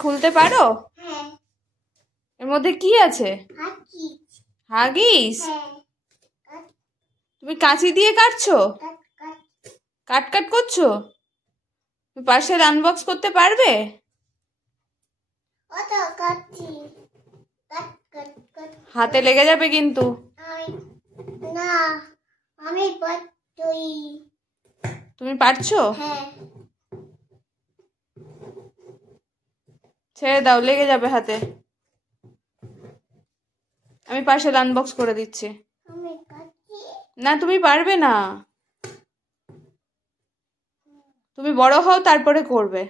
খুলতে পারো? এর মধ্যে কি আছে? হাগিস। তুমি কাঁচি দিয়ে কাটছো? কাট কাট করছো? তুমি পার্সেল আনবক্স করতে পারবে? হাতে লেগে যাবে কিন্তু। না, আমি পারছি। তুমি পারছো? ছেড়ে দাও, লেগে যাবে হাতে। আমি পার্সেল আনবক্স করে দিচ্ছি। না, তুমি পারবে না। তুমি বড় হও তারপরে করবে।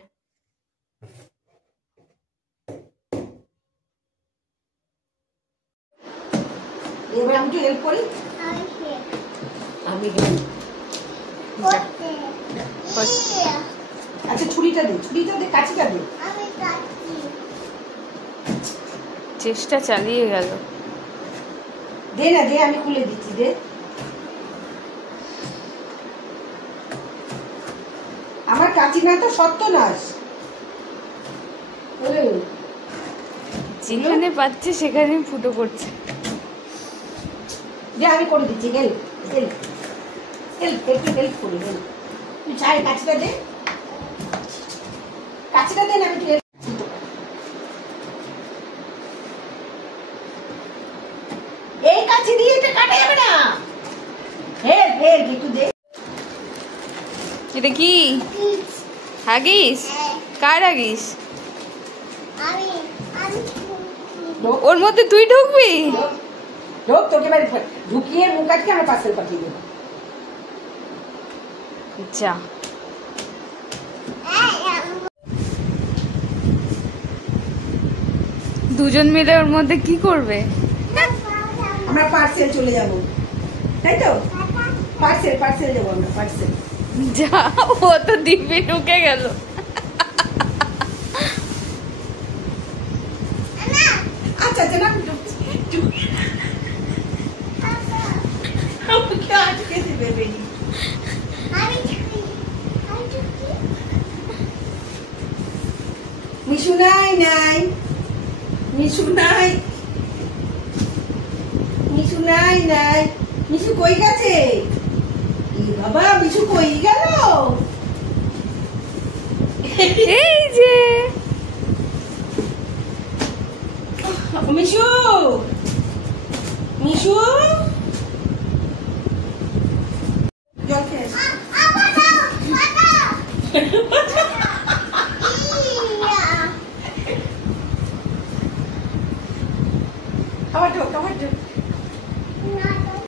এবার আমি একটু হেল্প করি। আমি আচ্ছা, ছুরিটা দে, কাঁচিটা দে। চেষ্টা চালিয়ে গেল। দে না, দে, আমি খুলে দিচ্ছি, দে। আমার কাঁচি না তো সত্যনাশ। যেখানে পাচ্ছে সেখানে ফুটো করছে। যে আমি করে দিচ্ছি, হেল্প হেল্প হেল্প, একটু হেল্প করি, হেল্প। তুই চাই কাঁচিটা দে, কাঁচিটা দে না, আমি একটু হেল্প। এই কাঁচি দিয়ে এটা কাটা যাবে না। হেল্প হেল্প, একটু দে। এটা কি হাগিস? কার হাগিস? ওর মধ্যে তুই ঢুকবি? ঢোক, তোকে এবার ঢুকিয়ে মুখ আটকে আমরা পার্সেল পাঠিয়ে দেবো। যা। দুজন মিলে ওর মধ্যে কি করবে? আমরা পার্সেল চলে যাব, তাই তো? পার্সেল যাবো আমরা, পার্সেল। যা, ও তো দিব্যি ঢুকে গেল। আচ্ছা আচ্ছা, না আমাকে আটকে দেবে বেরি। মিশু নাই, মিশু নাই, মিশু নাই। মিশু কই গেছে? বাবা, মিশু কই গেল? এই যে মিশু, মিশু জল খেয়ে আবার ঢোক।